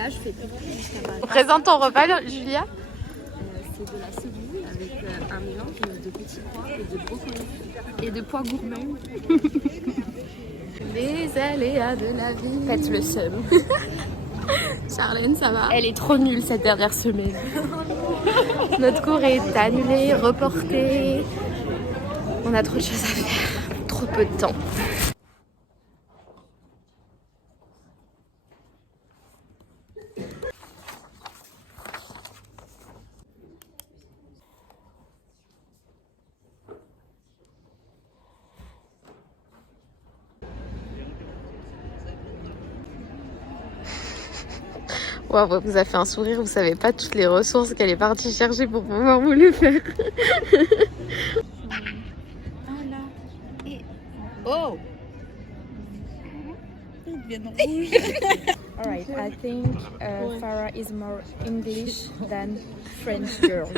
là, je fais pipi jusqu'à ma... Présente ton repas, Julia. C'est de la semoule avec un mélange de petits pois et de brocoli et de pois gourmets. Les aléas de la vie. Faites le seum. Charlène, ça va? Elle est trop nulle cette dernière semaine. Notre cours est annulé, reporté. On a trop de choses à faire. Trop peu de temps. Wow, elle vous a fait un sourire, vous savez pas toutes les ressources qu'elle est partie chercher pour pouvoir vous le faire. Oh! Alright, I think Farah is more English than French girl.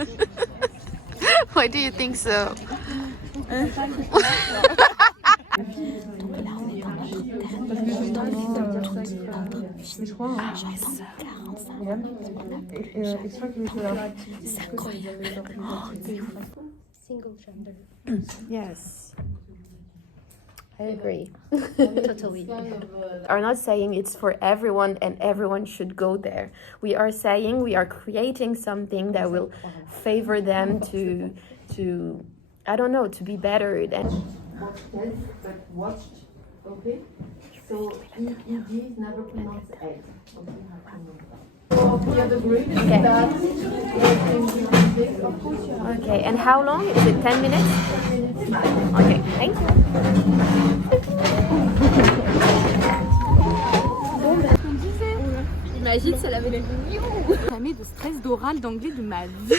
Why do you think so? Single gender. Yes. I agree. Totally. Are not saying it's for everyone and everyone should go there. We are saying we are creating something that will favor them to I don't know, to be better than watched, okay? So ED never pronounce egg. Okay, and how long? Is it 10 minutes? Okay, thank you. Imagine si elle avait des jamais de stress d'oral d'anglais de ma vie.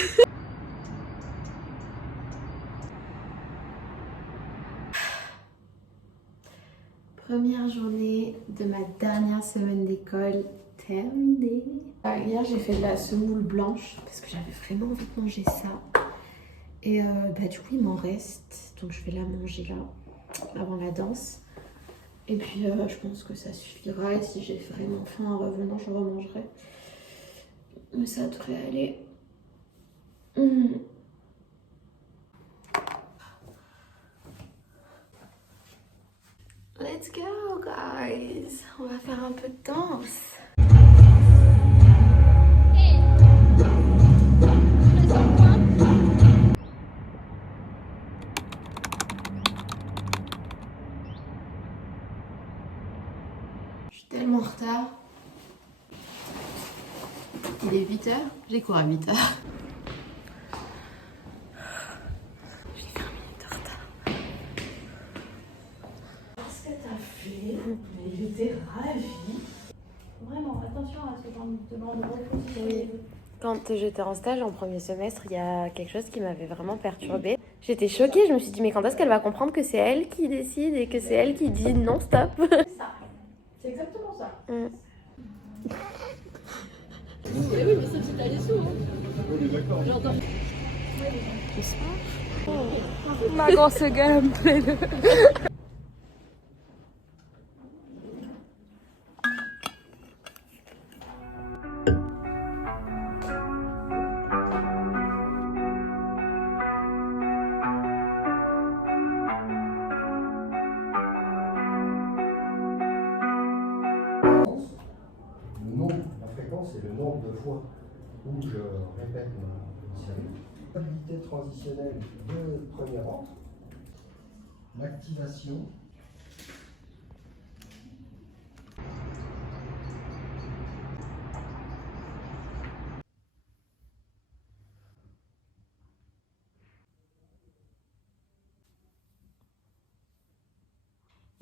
Première journée de ma dernière semaine d'école terminée. Hier j'ai fait de la semoule blanche parce que j'avais vraiment envie de manger ça. Et du coup il m'en reste, donc je vais la manger là avant la danse. Et puis je pense que ça suffira et si j'ai vraiment faim en revenant je remangerai. Mais ça devrait aller. Let's go guys, on va faire un peu de danse. Je suis tellement en retard. Il est 8h, j'ai cours à 8h. J'ai 20 minutes de retard. Qu'est-ce que t'as fait? Mais j'étais ravie. Vraiment, attention à ce genre de reposition. Oui. Quand j'étais en stage en premier semestre, il y a quelque chose qui m'avait vraiment perturbée. J'étais choquée, je me suis dit mais quand est-ce qu'elle va comprendre que c'est elle qui décide et que c'est elle qui dit non stop? C'est ça. C'est exactement ça. Oui, mais ça, c'est allé sous. J'entends. Ma grosse gueule, elle me plaît. C'est le nombre de fois où je répète ma série. Habilité transitionnelle de premier ordre, l'activation.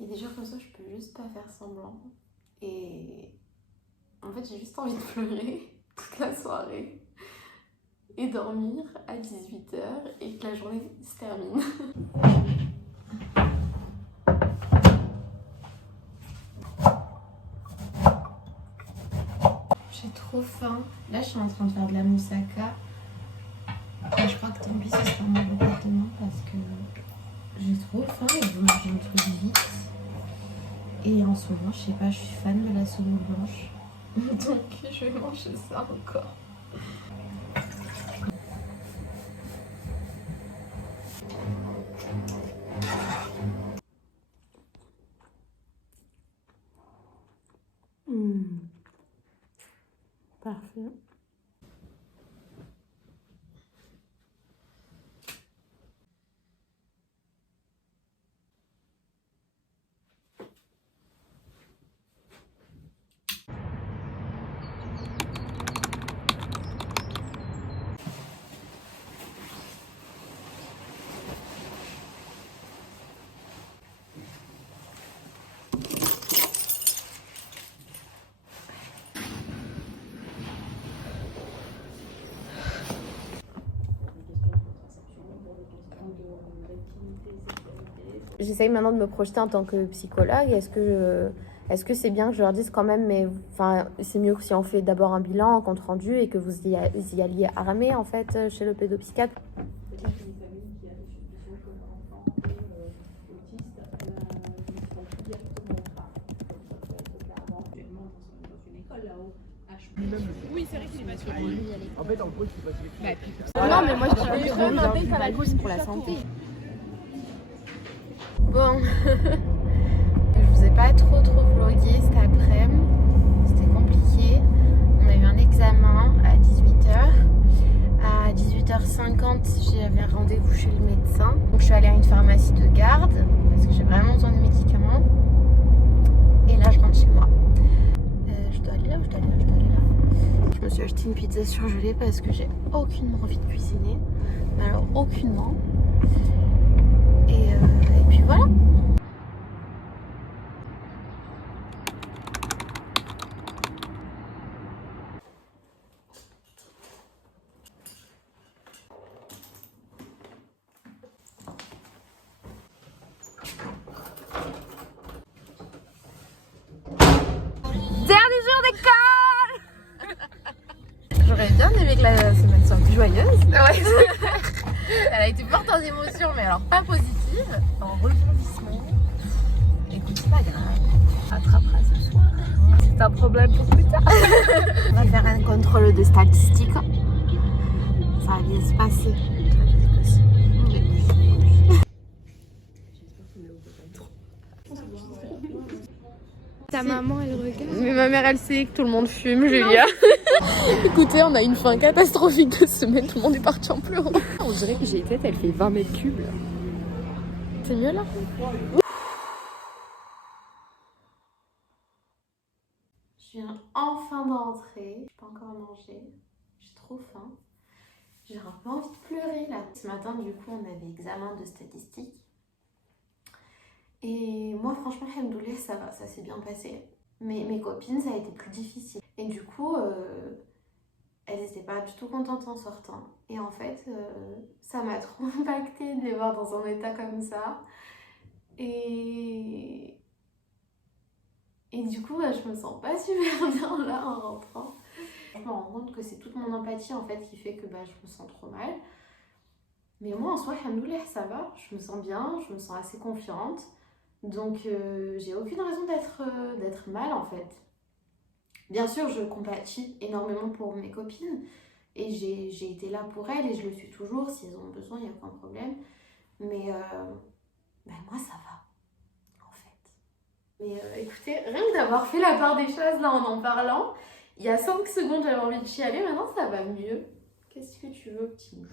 Il y a des jours comme ça, je peux juste pas faire semblant. Et en fait, j'ai juste envie de pleurer toute la soirée et dormir à 18h et que la journée se termine. J'ai trop faim. Là, je suis en train de faire de la moussaka. Et je crois que tant pis, ce sera mon repas demain parce que j'ai trop faim et je veux manger un truc vite. Et en ce moment, je sais pas, je suis fan de la semoule blanche. Donc je vais manger ça encore. Parfait. J'essaye maintenant de me projeter en tant que psychologue. Est-ce que c'est bien que je leur dise quand même, mais enfin, c'est mieux que si on fait d'abord un bilan, un compte rendu et que vous y alliez armé en fait chez le pédopsychiatre. Oui, c'est vrai qu'il est pas sûr. En fait, en gros, il faut passer. Non, mais moi je dirais que c'est pour la santé. Bon, je vous ai pas trop vlogué cet après-midi, c'était compliqué. On a eu un examen à 18h. À 18h50, j'avais un rendez-vous chez le médecin. Donc je suis allée à une pharmacie de garde parce que j'ai vraiment besoin de médicaments. Et là, je rentre chez moi. Je dois aller là ou je dois aller là? Je dois aller là. Je me suis acheté une pizza surgelée parce que j'ai aucunement envie de cuisiner. Mais alors, aucunement. Et puis voilà. Dernier jour d'école. J'aurais bien aimé que la semaine soit plus joyeuse. Ouais. Elle a été forte en émotions, mais alors pas positive, en rebondissement. Écoute, c'est pas grave. Attrapera ce soir. C'est un problème pour plus tard. On va faire un contrôle de statistiques. Ça va bien se passer. Ta maman, elle regarde. Mais ma mère, elle sait que tout le monde fume, Julia. Écoutez, on a une fin catastrophique de semaine, tout le monde est parti en pleurant. On dirait que j'ai tête, elle fait 20 mètres cubes. C'est mieux là? Je viens enfin d'entrer, j'ai pas encore mangé, j'ai trop faim. J'ai un peu envie de pleurer là. Ce matin, du coup, on avait examen de statistiques. Et moi, franchement, alhamdoulilah, ça va, ça s'est bien passé. Mais mes copines, ça a été plus difficile. Et du coup, elles n'étaient pas du tout contentes en sortant. Et en fait, ça m'a trop impacté de les voir dans un état comme ça. Et du coup, je me sens pas super bien là en rentrant. Je me rends compte que c'est toute mon empathie en fait qui fait que je me sens trop mal. Mais moi en soi, alhamdoulilah, ça va. Je me sens bien, je me sens assez confiante. Donc j'ai aucune raison d'être mal en fait. Bien sûr, je compatis énormément pour mes copines. Et j'ai été là pour elles et je le suis toujours. Si elles ont besoin, il n'y a aucun problème. Mais moi, ça va, en fait. Mais écoutez, rien que d'avoir fait la part des choses là en parlant, il y a 5 secondes, j'avais envie de chialer. Maintenant, ça va mieux. Qu'est-ce que tu veux, petit bouchon?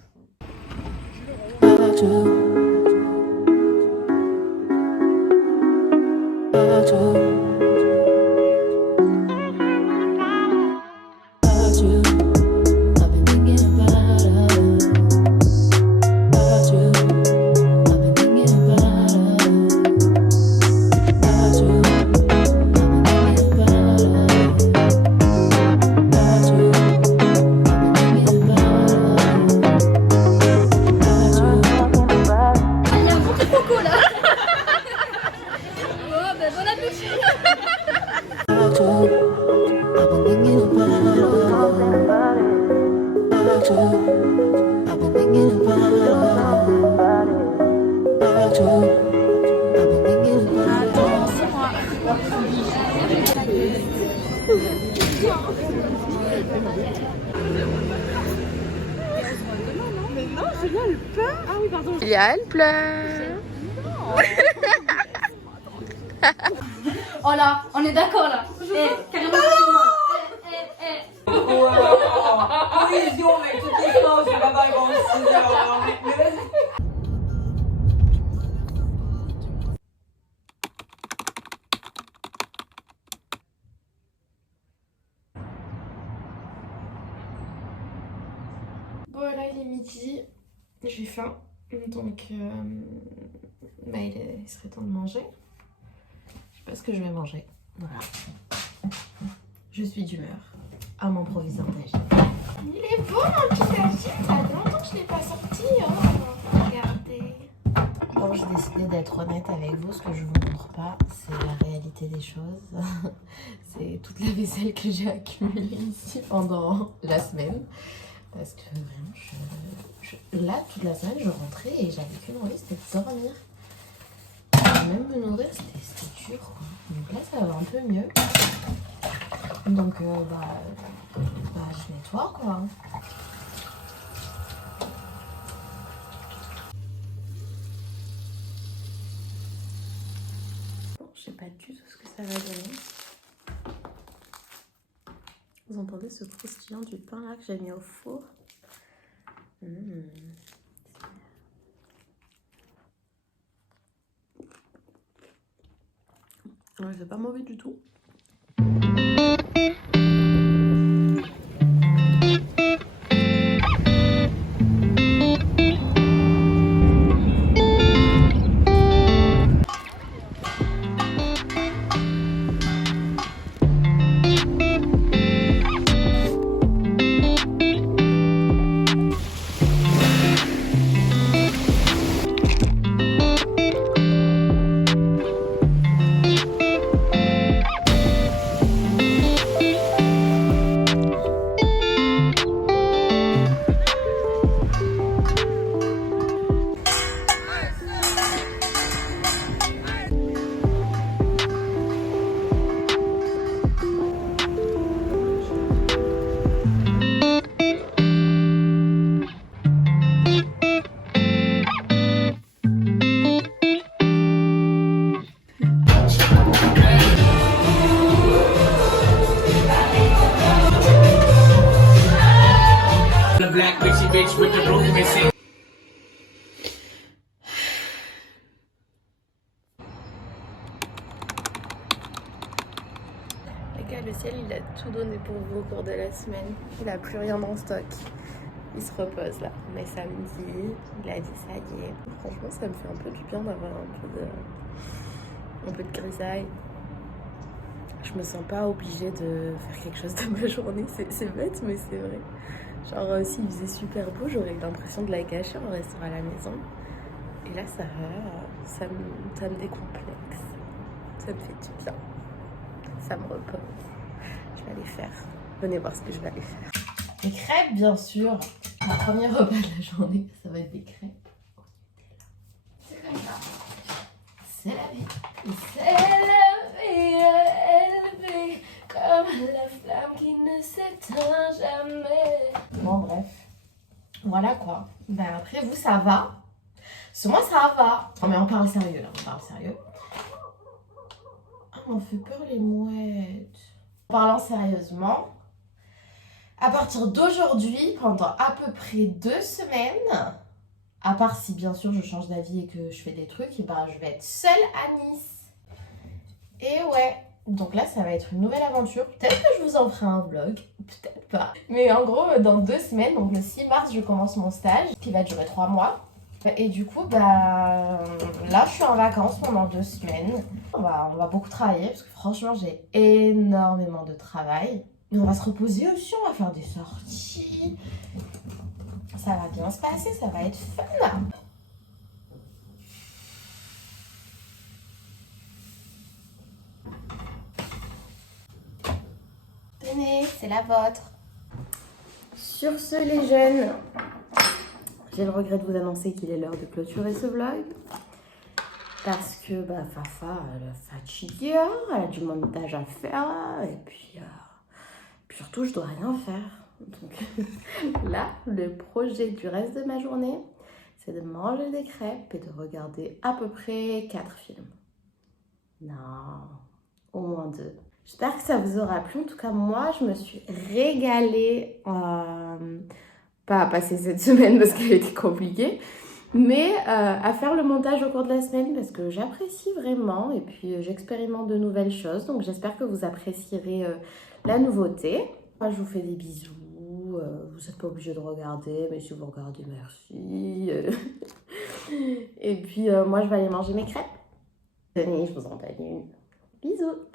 Célia, elle pleure. Ah oui, pardon. Célia, elle pleure. Oh là, on est d'accord là. Carrément pas chez moi. Bon là il est midi, j'ai faim, donc il serait temps de manger. Je sais pas ce que je vais manger, voilà. Je suis d'humeur à mon proviseur d'agir. Il est beau mon petit agir, ça fait longtemps que je l'ai pas sorti, oh, regardez. Bon, j'ai décidé d'être honnête avec vous, ce que je vous montre pas, c'est la réalité des choses. C'est toute la vaisselle que j'ai accumulée ici pendant la semaine. Parce que vraiment, là, toute la semaine, je rentrais et j'avais qu'une envie, c'était de dormir. Même me nourrir, c'était dur, quoi. Donc là, ça va un peu mieux. Donc, je nettoie, quoi. Bon, je sais pas du tout ce que ça va donner. Vous entendez ce croustillant du pain là que j'ai mis au four? Ouais, c'est pas mauvais du tout. Black bitch with the roof missing. Les gars, le ciel il a tout donné pour vous au cours de la semaine. Il a plus rien en stock. Il se repose là. Mais samedi, il a dit ça y est. Franchement, ça me fait un peu du bien d'avoir un peu de grisaille. Je me sens pas obligée de faire quelque chose de ma journée. C'est bête, mais c'est vrai. Genre, s'il faisait super beau, j'aurais eu l'impression de la gâcher en restant à la maison. Et là, ça me décomplexe. Ça me fait du bien. Ça me repose. Je vais aller faire. Venez voir ce que je vais aller faire. Des crêpes, bien sûr. Mon premier repas de la journée, ça va être des crêpes. C'est comme ça. C'est la vie. C'est la vie, élevée comme la flamme qui ne s'éteint jamais. Bon, bref. Voilà quoi. Ben après, vous, ça va. Sur moi, ça va. Non, mais on parle sérieux là. On parle sérieux. Ah, m'en fait peur les mouettes. En parlant sérieusement, à partir d'aujourd'hui, pendant à peu près 2 semaines, à part si bien sûr je change d'avis et que je fais des trucs, et ben je vais être seule à Nice. Et ouais, donc là ça va être une nouvelle aventure. Peut-être que je vous en ferai un vlog, peut-être pas. Mais en gros, dans 2 semaines, donc le 6 mars, je commence mon stage qui va durer 3 mois. Et du coup, là je suis en vacances pendant 2 semaines. On va beaucoup travailler parce que franchement j'ai énormément de travail. Mais on va se reposer aussi, on va faire des sorties. Ça va bien se passer, ça va être fun. Tenez, c'est la vôtre. Sur ce, les jeunes, j'ai le regret de vous annoncer qu'il est l'heure de clôturer ce vlog. Parce que Fafa, elle est fatiguée, elle a du montage à faire. Et puis surtout, je dois rien faire. Donc là, le projet du reste de ma journée, c'est de manger des crêpes et de regarder à peu près 4 films. Non, au moins 2. J'espère que ça vous aura plu. En tout cas, moi, je me suis régalée. Pas à passer cette semaine parce qu'elle était compliquée, mais à faire le montage au cours de la semaine parce que j'apprécie vraiment et puis j'expérimente de nouvelles choses. Donc j'espère que vous apprécierez la nouveauté. Moi, je vous fais des bisous. Vous n'êtes pas obligé de regarder, mais si vous regardez, merci. Et puis moi, je vais aller manger mes crêpes. Tenez, je vous en donne une. Bisous.